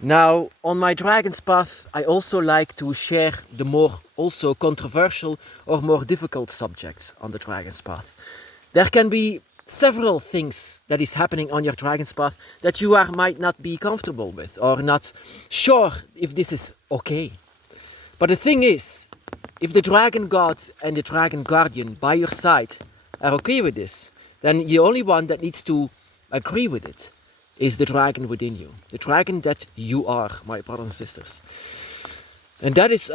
Now, on my dragon's path, I also like to share the more also controversial or more difficult subjects on the dragon's path. There can be several things that is happening on your dragon's path that you might not be comfortable with or not sure if this is okay. But the thing is, if the dragon god and the dragon guardian by your side are okay with this, then the only one that needs to agree with it is the dragon within you. The dragon that you are, my brothers and sisters. And that is,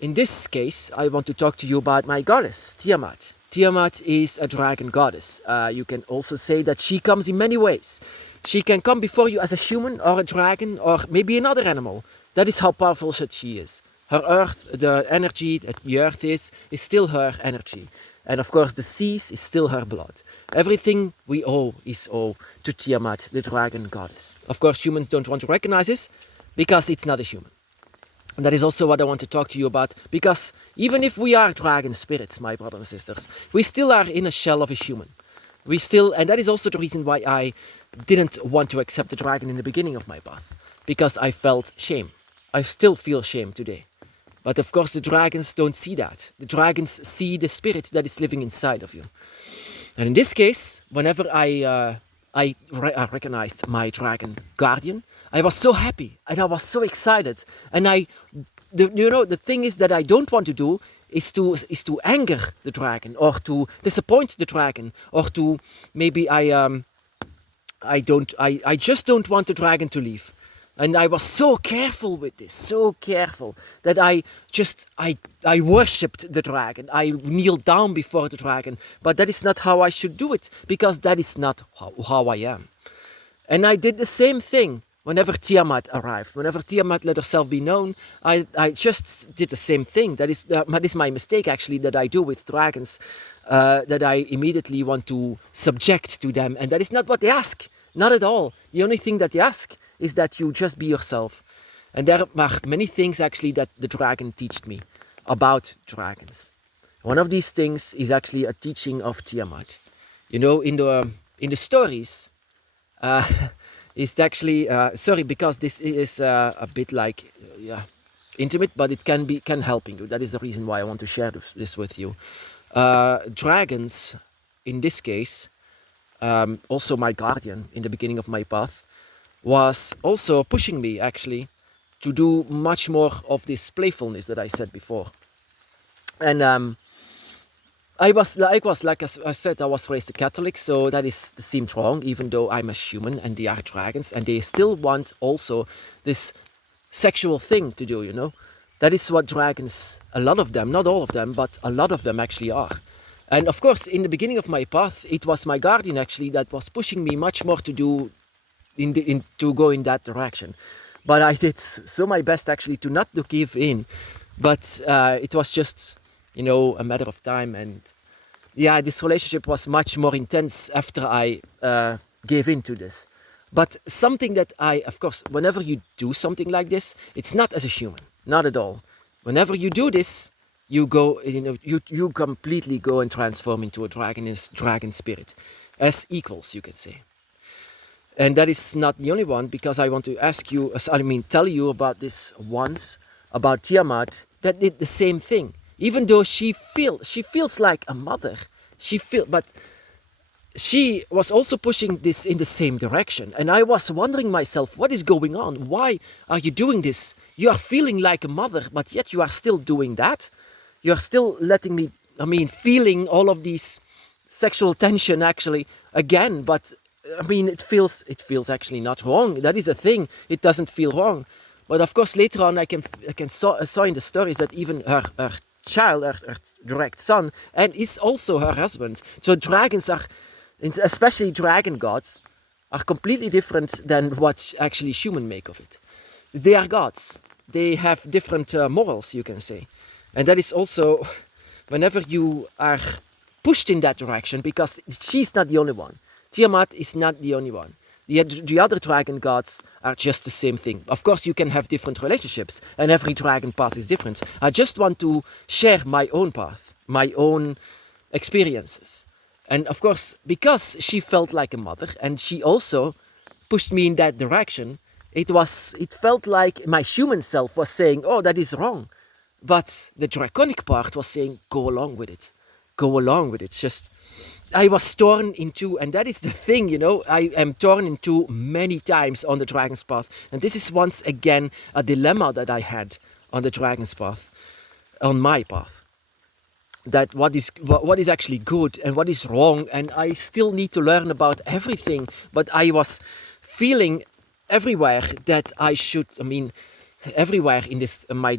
in this case, I want to talk to you about my goddess, Tiamat. Tiamat is a dragon goddess. You can also say that she comes in many ways. She can come before you as a human or a dragon or maybe another animal. That is how powerful she is. Her earth, the energy that the earth is still her energy. And of course the seas is still her blood. Everything we owe is owed to Tiamat, the dragon goddess. Of course humans don't want to recognize this because it's not a human. And that is also what I want to talk to you about, because even if we are dragon spirits, my brothers and sisters, we still are in a shell of a human. And that is also the reason why I didn't want to accept the dragon in the beginning of my path, because I felt shame. I still feel shame today. But of course the dragons don't see that. The dragons see the spirit that is living inside of you. And in this case, whenever I recognized my dragon guardian, I was so happy and I was so excited. And the thing is that I don't want to do is to anger the dragon or to disappoint the dragon or to maybe I just don't want the dragon to leave. And I was so careful with this, so careful that I worshipped the dragon. I kneeled down before the dragon, but that is not how I should do it, because that is not how I am. And I did the same thing whenever Tiamat arrived. Whenever Tiamat let herself be known, I just did the same thing. That is my mistake, actually, that I do with dragons, that I immediately want to subject to them. And that is not what they ask. Not at all. The only thing that they ask is that you just be yourself. And there are many things, actually, that the dragon taught me about dragons. One of these things is actually a teaching of Tiamat. You know, in the stories, it's actually sorry, because this is a bit like intimate, but it can helping you. That is the reason why I want to share this with you. Dragons, in this case, also my guardian in the beginning of my path, was also pushing me actually to do much more of this playfulness that I said before. And I was like I said, I was raised a Catholic, so that seemed wrong, even though I'm a human and they are dragons, and they still want also this sexual thing to do, you know. That is what dragons, a lot of them, not all of them, but a lot of them actually are. And of course, in the beginning of my path, it was my guardian actually that was pushing me much more to do, to go in that direction. But I did so my best actually to not to give in. But it was just, a matter of time. And yeah, this relationship was much more intense after I gave in to this. But something that of course, whenever you do something like this, it's not as a human, not at all. Whenever you do this, you go, you completely go and transform into a dragon spirit, as equals, you can say. And that is not the only one, because I want to tell you about this once, about Tiamat, that did the same thing. Even though she feels like a mother, but she was also pushing this in the same direction. And I was wondering myself, what is going on? Why are you doing this? You are feeling like a mother, but yet you are still doing that. You are still letting me, feeling all of these sexual tension actually again, but it feels actually not wrong. That is a thing. It doesn't feel wrong. But of course, later on, I saw in the stories that even her child, her direct son, and is also her husband. So dragons are, especially dragon gods, are completely different than what actually humans make of it. They are gods. They have different morals, you can say. And that is also whenever you are pushed in that direction, because she's not the only one. Tiamat is not the only one. The other dragon gods are just the same thing. Of course, you can have different relationships, and every dragon path is different. I just want to share my own path, my own experiences. And of course, because she felt like a mother, and she also pushed me in that direction, It felt like my human self was saying, oh, that is wrong. But the draconic part was saying, go along with it. Go along with it. Just, I was torn in two, and that is the thing, I am torn in two many times on the dragon's path. And this is once again a dilemma that I had on the dragon's path, on my path. That what is actually good and what is wrong, and I still need to learn about everything. But I was feeling everywhere that I should, everywhere in this, my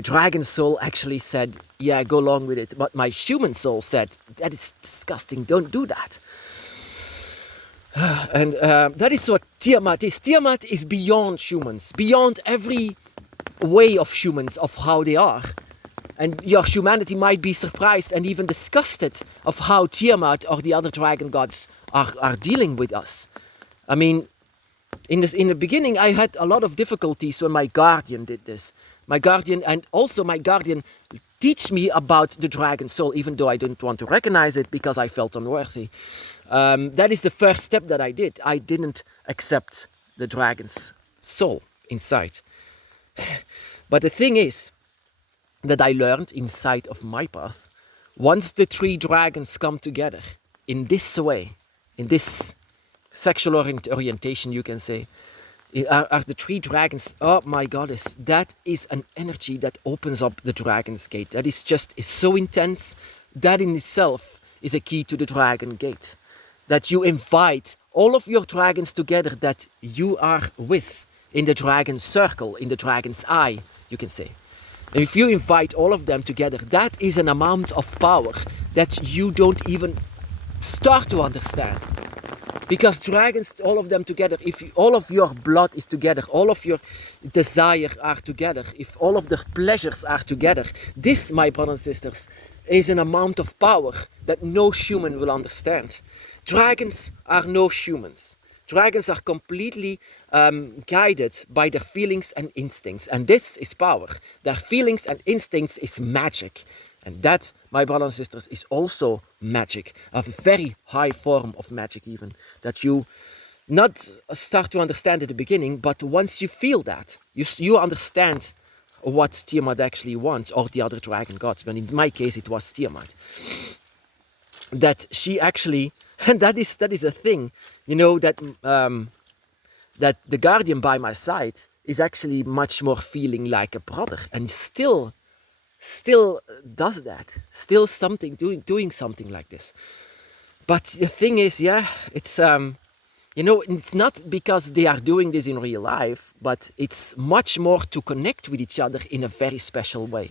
dragon soul actually said, yeah, go along with it. But my human soul said, that is disgusting, don't do that. And that is what Tiamat is. Tiamat is beyond humans, beyond every way of humans, of how they are. And your humanity might be surprised and even disgusted of how Tiamat or the other dragon gods are dealing with us. In the beginning, I had a lot of difficulties when my guardian did this. My guardian teach me about the dragon soul, even though I didn't want to recognize it because I felt unworthy. That is the first step that I did. I didn't accept the dragon's soul inside. But the thing is that I learned inside of my path, once the three dragons come together in this way, in this sexual orientation, you can say, are the three dragons, oh my goddess, that is an energy that opens up the dragon's gate. That is so intense. That in itself is a key to the dragon gate. That you invite all of your dragons together that you are with in the dragon's circle, in the dragon's eye, you can say. And if you invite all of them together, that is an amount of power that you don't even start to understand. Because dragons, all of them together, if all of your blood is together, all of your desire are together, if all of their pleasures are together, this, my brothers and sisters, is an amount of power that no human will understand. Dragons are no humans. Dragons are completely guided by their feelings and instincts. And this is power. Their feelings and instincts is magic. And that, my brothers and sisters, is also magic. A very high form of magic even. That you not start to understand at the beginning, but once you feel that, you understand what Tiamat actually wants, or the other dragon gods. But in my case, it was Tiamat. That she actually, and that is a thing, that the guardian by my side is actually much more feeling like a brother, and still does that, still doing something like this. But the thing is, it's it's not because they are doing this in real life, but it's much more to connect with each other in a very special way.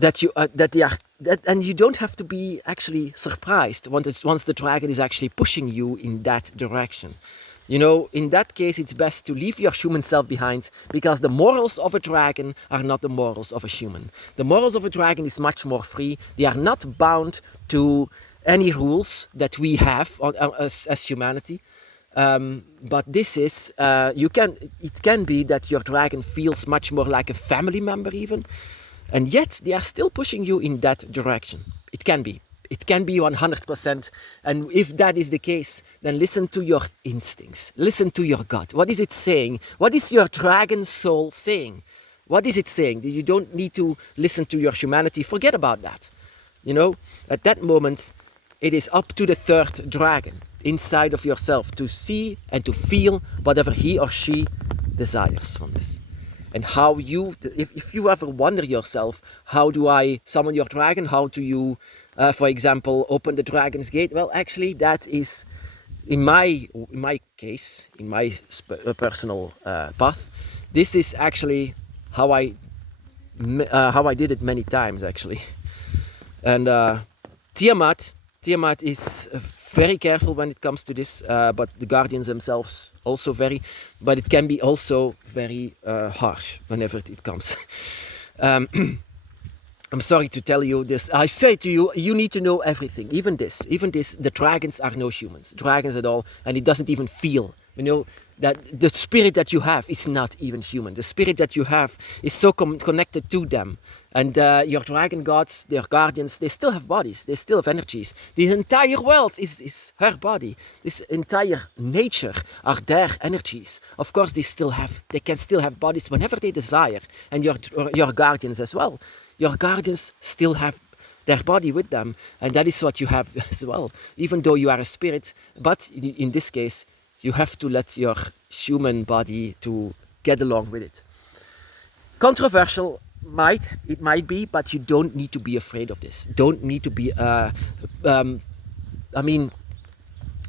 And you don't have to be actually surprised once the dragon is actually pushing you in that direction. In that case, it's best to leave your human self behind, because the morals of a dragon are not the morals of a human. The morals of a dragon is much more free. They are not bound to any rules that we have as humanity. But this is, it can be that your dragon feels much more like a family member even. And yet, they are still pushing you in that direction. It can be. It can be 100%. And if that is the case, then listen to your instincts. Listen to your gut. What is it saying? What is your dragon soul saying? What is it saying? You don't need to listen to your humanity. Forget about that. At that moment, it is up to the third dragon inside of yourself to see and to feel whatever he or she desires from this. And how if you ever wonder yourself, how do I summon your dragon? How do you, for example, open the dragon's gate? Well, actually, that is, in my case, in my personal path, this is actually how I did it many times, actually. And Tiamat is very careful when it comes to this, but the guardians themselves also but it can be also very harsh whenever it comes. I'm sorry to tell you this. I say to you, you need to know everything, even this, the dragons are no humans, dragons at all, and it doesn't even feel, that the spirit that you have is not even human. The spirit that you have is so connected to them. And your dragon gods, their guardians, they still have bodies, they still have energies. The entire world is her body. This entire nature are their energies. Of course, they can still have bodies whenever they desire. And your guardians as well. Your guardians still have their body with them, and that is what you have as well. Even though you are a spirit, but in this case, you have to let your human body to get along with it. Controversial, it might be, but you don't need to be afraid of this. Don't need to be.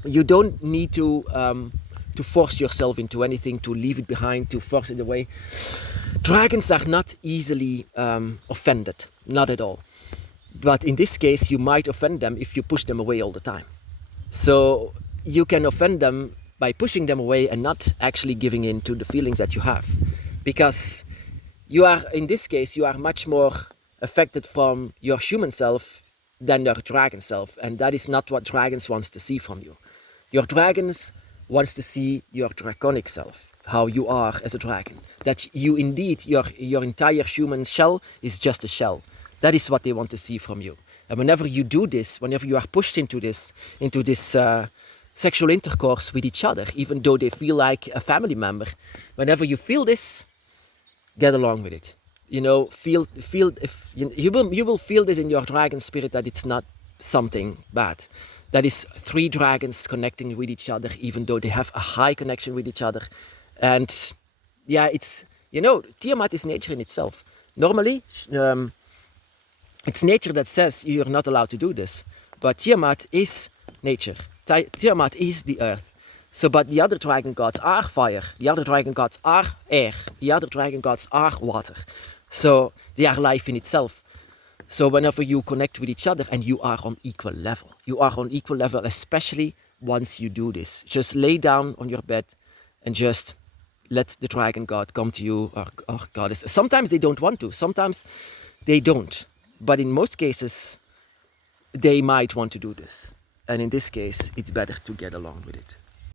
You don't need to force yourself into anything, to leave it behind, to force it away. Dragons are not easily offended, not at all. But in this case, you might offend them if you push them away all the time. So you can offend them by pushing them away and not actually giving in to the feelings that you have. Because in this case, you are much more affected from your human self than your dragon self. And that is not what dragons wants to see from you. Your dragons wants to see your draconic self, how you are as a dragon. That you indeed, your entire human shell is just a shell. That is what they want to see from you. And whenever you do this, whenever you are pushed into this sexual intercourse with each other, even though they feel like a family member, whenever you feel this, get along with it. You know, you will feel this in your dragon spirit, that it's not something bad. That is 3 dragons connecting with each other, even though they have a high connection with each other. And yeah, Tiamat is nature in itself. Normally, it's nature that says you're not allowed to do this. But Tiamat is nature. Tiamat is the earth. But the other dragon gods are fire. The other dragon gods are air. The other dragon gods are water. So they are life in itself. So whenever you connect with each other and you are on equal level. You are on equal level, especially once you do this. Just lay down on your bed and just let the dragon god come to you, or goddess. Sometimes they don't want to. Sometimes they don't. But in most cases, they might want to do this. And in this case, it's better to get along with it.